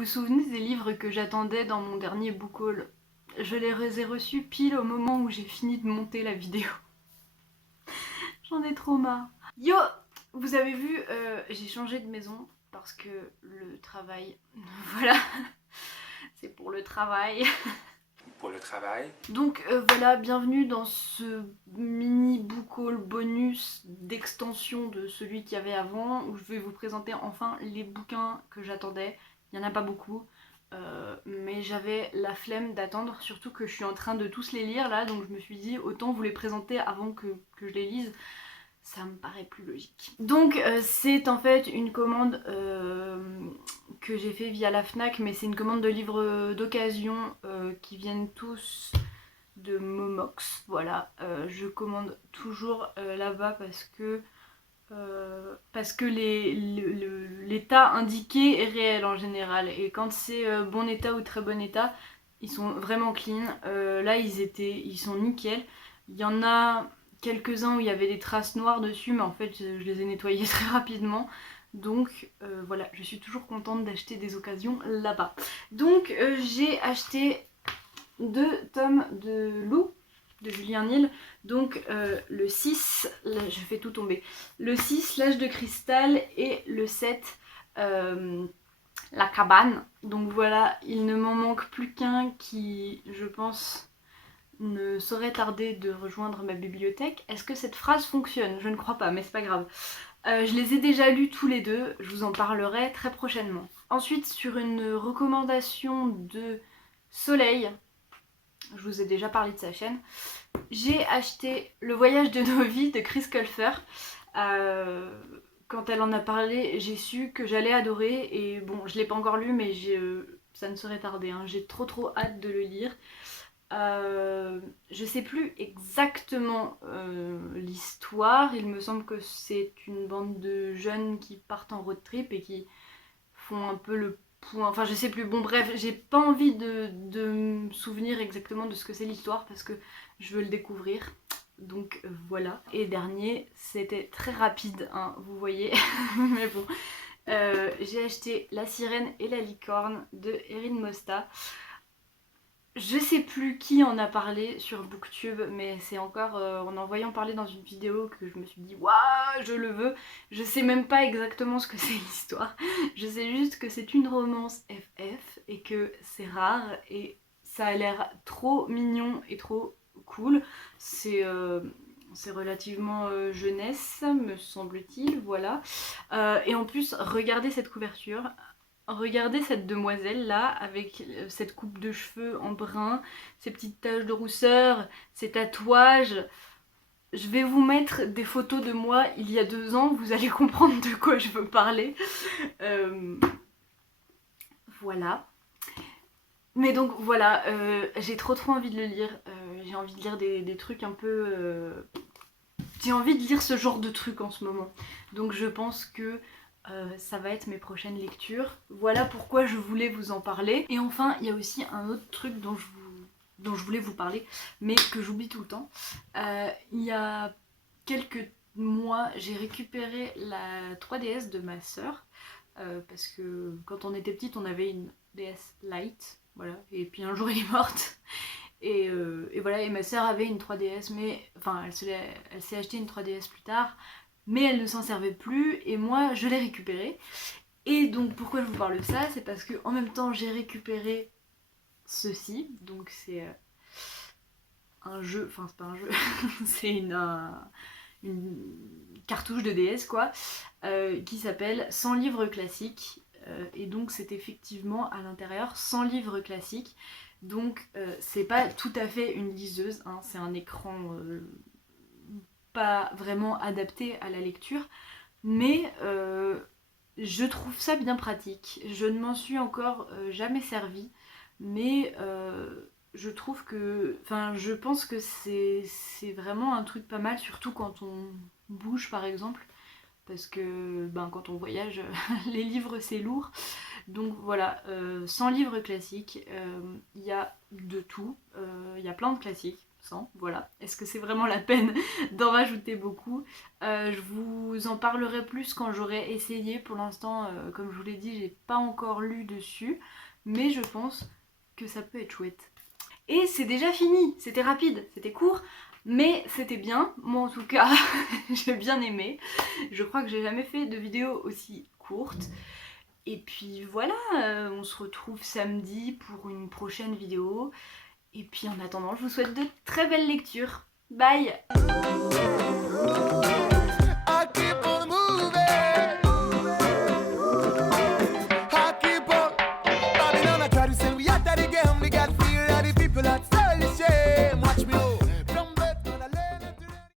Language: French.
vous souvenez des livres que j'attendais dans mon dernier book haul? Je les ai reçus pile au moment où j'ai fini de monter la vidéo. J'en ai trop marre. Yo! Vous avez vu, j'ai changé de maison parce que le travail... Voilà, c'est pour le travail. Pour le travail. Donc voilà, bienvenue dans ce mini book haul bonus d'extension de celui qu'il y avait avant, où je vais vous présenter enfin les bouquins que j'attendais. Il n'y en a pas beaucoup, mais j'avais la flemme d'attendre, surtout que je suis en train de tous les lire là, donc je me suis dit autant vous les présenter avant que je les lise. Ça me paraît plus logique. Donc c'est en fait une commande que j'ai fait via la Fnac, mais c'est une commande de livres d'occasion qui viennent tous de Momox. Voilà, je commande toujours là-bas parce que l'état indiqué est réel en général. Et quand c'est bon état ou très bon état, ils sont vraiment clean. Là ils sont nickel. Il y en a quelques-uns où il y avait des traces noires dessus, mais en fait je les ai nettoyés très rapidement. Donc voilà, je suis toujours contente d'acheter des occasions là-bas. Donc j'ai acheté 2 tomes de Loup de Julien Nil. Donc le 6, là, je fais tout tomber. Le 6, L'âge de cristal, et le 7, La cabane. Donc voilà, il ne m'en manque plus qu'un qui, je pense, ne saurait tarder de rejoindre ma bibliothèque. Est-ce que cette phrase fonctionne? Je ne crois pas, mais c'est pas grave. Je les ai déjà lus tous les deux, je vous en parlerai très prochainement. Ensuite, sur une recommandation de Soleil, je vous ai déjà parlé de sa chaîne, j'ai acheté Le voyage de nos vies de Chris Colfer. Quand elle en a parlé, j'ai su que j'allais adorer, et bon, je l'ai pas encore lu, mais ça ne serait tardé, hein. J'ai trop hâte de le lire. Je sais plus exactement l'histoire, il me semble que c'est une bande de jeunes qui partent en road trip et qui font un peu le point, enfin je sais plus, bon bref, j'ai pas envie de me souvenir exactement de ce que c'est l'histoire parce que je veux le découvrir. Donc voilà. Et dernier, c'était très rapide, hein, vous voyez, mais bon. J'ai acheté La sirène et la licorne de Erin Mosta. Je sais plus qui en a parlé sur Booktube, mais c'est encore en voyant parler dans une vidéo que je me suis dit waouh, je le veux. Je sais même pas exactement ce que c'est l'histoire. Je sais juste que c'est une romance FF et que c'est rare et ça a l'air trop mignon et trop cool. C'est relativement jeunesse, me semble-t-il, voilà. Et en plus, regardez cette couverture. Regardez cette demoiselle là, avec cette coupe de cheveux en brun, ces petites taches de rousseur, ces tatouages. Je vais vous mettre des photos de moi il y a 2 ans, vous allez comprendre de quoi je veux parler. Voilà. Mais donc voilà, j'ai trop envie de le lire. J'ai envie de lire des trucs un peu... J'ai envie de lire ce genre de trucs en ce moment. Donc je pense que ça va être mes prochaines lectures. Voilà pourquoi je voulais vous en parler. Et enfin, il y a aussi un autre truc dont je voulais vous parler, mais que j'oublie tout le temps. Il y a quelques mois, j'ai récupéré la 3DS de ma sœur. Parce que quand on était petite, on avait une DS Lite. Voilà. Et puis un jour, elle est morte. Et voilà, et ma sœur avait une 3DS, mais enfin elle s'est acheté une 3DS plus tard, mais elle ne s'en servait plus, et moi je l'ai récupérée. Et donc pourquoi je vous parle de ça, c'est parce que en même temps j'ai récupéré ceci, donc c'est un jeu, enfin c'est pas un jeu, c'est une cartouche de DS quoi, qui s'appelle 100 livres classiques, et donc c'est effectivement à l'intérieur 100 livres classiques. Donc c'est pas tout à fait une liseuse, hein, c'est un écran pas vraiment adapté à la lecture, mais je trouve ça bien pratique. Je ne m'en suis encore jamais servie, mais je trouve que, enfin je pense que c'est vraiment un truc pas mal, surtout quand on bouge par exemple, parce que ben, quand on voyage, les livres c'est lourd. Donc voilà, 100 livres classiques, il y a de tout, il y a plein de classiques. 100, voilà. Est-ce que c'est vraiment la peine d'en rajouter beaucoup? Je vous en parlerai plus quand j'aurai essayé. Pour l'instant, comme je vous l'ai dit, j'ai pas encore lu dessus, mais je pense que ça peut être chouette. Et c'est déjà fini, c'était rapide, c'était court, mais c'était bien. Moi en tout cas, j'ai bien aimé. Je crois que j'ai jamais fait de vidéo aussi courte. Et puis voilà, on se retrouve samedi pour une prochaine vidéo. Et puis en attendant, je vous souhaite de très belles lectures. Bye!